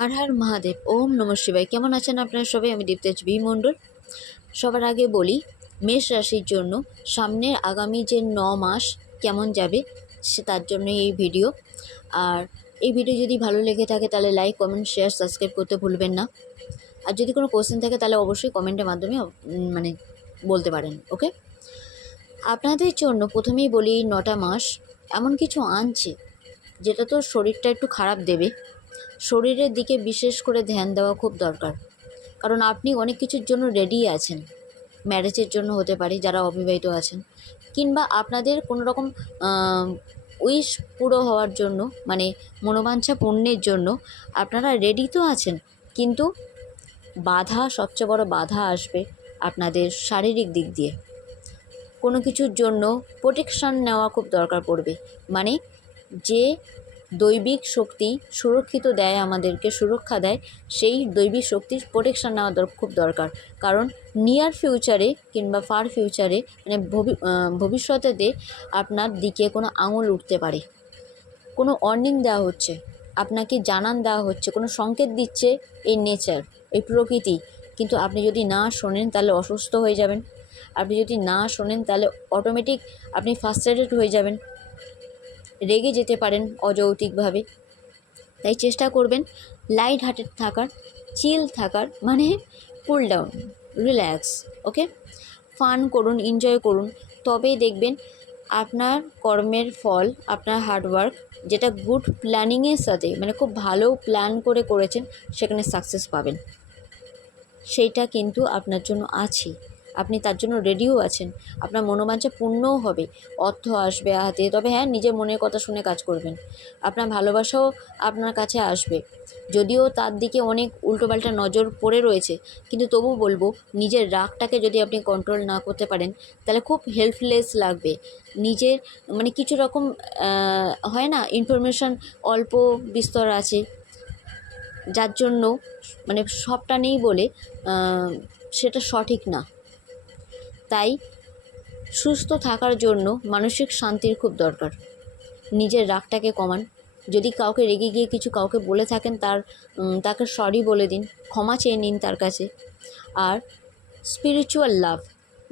হর হর মহাদেব। ওম নমঃ শিবায়। কেমন আছেন আপনারা সবাই? আমি দীপ্তেজ বি মণ্ডল। সবার আগে বলি, মেষ রাশির জন্য সামনের আগামী যে 9 মাস কেমন যাবে তার জন্য এই ভিডিও। আর এই ভিডিও যদি ভালো লেগে থাকে তাহলে লাইক, কমেন্ট, শেয়ার, সাবস্ক্রাইব করতে ভুলবেন না। আর যদি কোনো কোশ্চেন থাকে তাহলে অবশ্যই কমেন্টের মাধ্যমে মানে বলতে পারেন। ওকে, আপনাদের জন্য প্রথমেই বলি, 9টা মাস এমন কিছু আনছে যেটা তো শরীরটা একটু খারাপ দেবে। শরীরের দিকে বিশেষ করে ধ্যান দেওয়া খুব দরকার, কারণ আপনি অনেক কিছুর জন্য রেডি আছেন। ম্যারেজের জন্য হতে পারে যারা অবিবাহিত আছেন, কিংবা আপনাদের কোনো রকম উইশ পুরো হওয়ার জন্য, মানে মনোবাঞ্ছা পূর্ণের জন্য আপনারা রেডি তো আছেন। কিন্তু সবচেয়ে বড় বাধা আসবে আপনাদের শারীরিক দিক দিয়ে। কোনো কিছুর জন্য প্রোটেকশান নেওয়া খুব দরকার পড়বে। মানে যে দৈবিক শক্তি সুরক্ষিত দেয়, আমাদেরকে সুরক্ষা দেয়, সেই দৈবিক শক্তির প্রোটেকশান নেওয়া খুব দরকার। কারণ নিয়ার ফিউচারে কিংবা ফার ফিউচারে, মানে ভবিষ্যতেতে আপনার দিকে কোনো আঙুল উঠতে পারে, কোনো ওয়ার্নিং দেওয়া হচ্ছে, আপনাকে জানান দেওয়া হচ্ছে, কোনো সংকেত দিচ্ছে এই নেচার, এই প্রকৃতি। কিন্তু আপনি যদি না শোনেন তাহলে অসুস্থ হয়ে যাবেন। আপনি যদি না শোনেন তাহলে অটোমেটিক আপনি ফ্রাস্ট্রেটেড হয়ে যাবেন, রেগে যেতে পারেন অযৌক্তিকভাবে। তাই চেষ্টা করবেন লাইট হার্টেড থাকার, চিল থাকার, মানে কুল ডাউন, রিল্যাক্স। ওকে, ফান করুন, এনজয় করুন। তবেই দেখবেন আপনার কর্মের ফল, আপনার হার্ডওয়ার্ক, যেটা গুড প্ল্যানিংয়ের সাথে, মানে খুব ভালো প্ল্যান করে করেছেন, সেখানে সাকসেস পাবেন। সেইটা কিন্তু আপনার জন্য আছে, আপনি তার জন্য রেডিও আছেন। আপনার মনোবাঞ্ছা পূর্ণও হবে, অর্থ আসবে হাতে। তবে হ্যাঁ, নিজের মনের কথা শুনে কাজ করবেন। আপনার ভালোবাসাও আপনার কাছে আসবে, যদিও তার দিকে অনেক উল্টোপাল্টা নজর পড়ে রয়েছে। কিন্তু তবু বলবো, নিজের রাগটাকে যদি আপনি কন্ট্রোল না করতে পারেন তাহলে খুব হেল্পলেস লাগবে। নিজের মানে কিছু রকম হয় না, ইনফরমেশান অল্প বিস্তর আছে, যার জন্য মানে সবটা নেই বলে সেটা সঠিক না। তাই সুস্থ থাকার জন্য মানসিক শান্তির খুব দরকার। নিজের রাগটাকে কমান। যদি কাউকে রেগে গিয়ে কিছু কাউকে বলে থাকেন, তাকে সরি বলে দিন, ক্ষমা চেয়ে নিন তার কাছে। আর স্পিরিচুয়াল লাভ,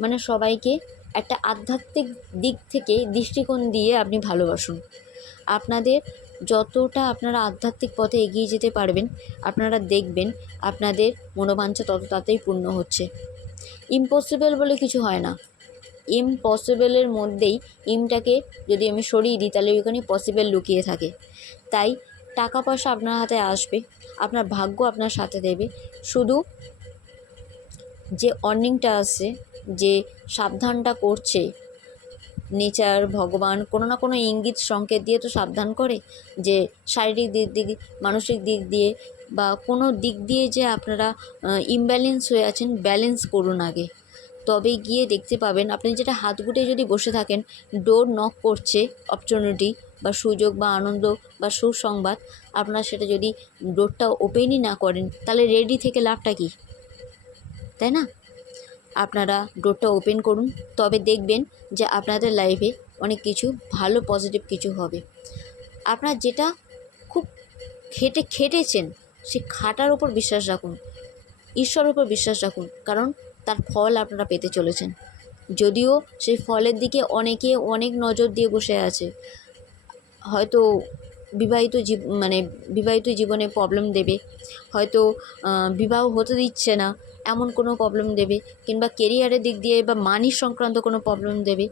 মানে সবাইকে একটা আধ্যাত্মিক দিক থেকে দৃষ্টিকোণ দিয়ে আপনি ভালোবাসুন। আপনাদের যতটা আপনারা আধ্যাত্মিক পথে এগিয়ে যেতে পারবেন, আপনারা দেখবেন আপনাদের মনোবাঞ্ছা তত তাড়াতাড়ি পূর্ণ হচ্ছে। ইম্পসিবল বলে কিছু হয় না। ইম্পসিবলের মধ্যেই ইমটাকে যদি আমি সরিয়ে দিই তাহলে ওইখানে পসিবল লুকিয়ে থাকে। তাই টাকা পয়সা আপনার হাতে আসবে, আপনার ভাগ্য আপনার সাথে দেবে। শুধু যে অর্নিংটা আসছে, যে সাবধানটা করছে নেচার, ভগবান কোনো না কোনো ইঙ্গিত সংকেত দিয়ে তো সাবধান করে, যে শারীরিক দিক মানসিক দিক দিয়ে বা কোনো দিক দিয়ে যে আপনারা ইমব্যালেন্স হয়ে আছেন, ব্যালেন্স করুন আগে। তবেই গিয়ে দেখতে পাবেন। আপনি যেটা হাত গুটিয়ে যদি বসে থাকেন, ডোর নক করছে অপরচুনিটি বা সুযোগ বা আনন্দ বা সুসংবাদ, আপনারা সেটা যদি ডোরটা ওপেনই না করেন তাহলে রেডি থেকে লাভটা কী, তাই না? আপনারা ডোরটা ওপেন করুন, তবে দেখবেন যে আপনাদের লাইফে অনেক কিছু ভালো পজিটিভ কিছু হবে। আপনার যেটা খুব খেটেছেন, সে খাটার ওপর বিশ্বাস রাখুন, ঈশ্বরের উপর বিশ্বাস রাখুন, কারণ তার ফল আপনারা পেতে চলেছেন। যদিও সেই ফলের দিকে অনেকে অনেক নজর দিয়ে বসে আছে। হয়তো বিবাহিত জীবনে প্রবলেম দেবে, হয়তো বিবাহ হতে দিচ্ছে না এমন কোনো প্রবলেম দেবে, কিংবা কেরিয়ারের দিক দিয়ে বা মানি সংক্রান্ত কোনো প্রবলেম দেবে।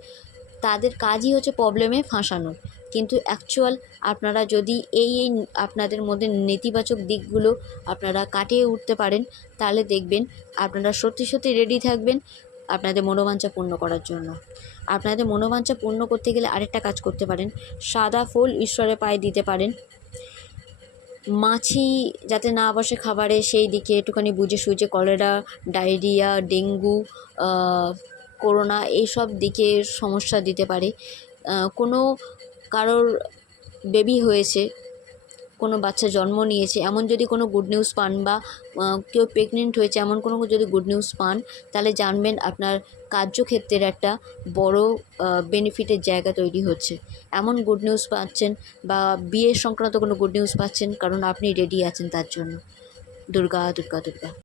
তাদের কাজই হচ্ছে প্রবলেমে ফাঁসানো। কিন্তু অ্যাকচুয়াল আপনারা যদি এই আপনাদের মধ্যে নেতিবাচক দিকগুলো আপনারা কাটিয়ে উঠতে পারেন, তাহলে দেখবেন আপনারা সত্যি সত্যি রেডি থাকবেন আপনাদের মনোবাঞ্ছা পূর্ণ করার জন্য। আপনাদের মনোবাঞ্ছা পূর্ণ করতে গেলে আরেকটা কাজ করতে পারেন, সাদা ফুল ঈশ্বরের পায়ে দিতে পারেন। মাছি যাতে না বসে খাবারে, সেই দিকে একটুখানি বুঝে সুঝে, কলেরা, ডায়রিয়া, ডেঙ্গু, করোনা, এইসব দিকে সমস্যা দিতে পারে। কোনো কারোর বেবি হয়েছে, কোনো বাচ্চা জন্ম নিয়েছে এমন যদি কোনো গুড নিউজ পান, বা কেউ প্রেগনেন্ট হয়েছে এমন কোনো যদি গুড নিউজ পান, তাহলে জানবেন আপনার কার্যক্ষেত্রের একটা বড় বেনিফিটের জায়গা তৈরি হচ্ছে। এমন গুড নিউজ পাচ্ছেন বা বিয়ে সংক্রান্ত কোনো গুড নিউজ পাচ্ছেন, কারণ আপনি রেডি আছেন তার জন্য। দুর্গা দুর্গা দুর্গা।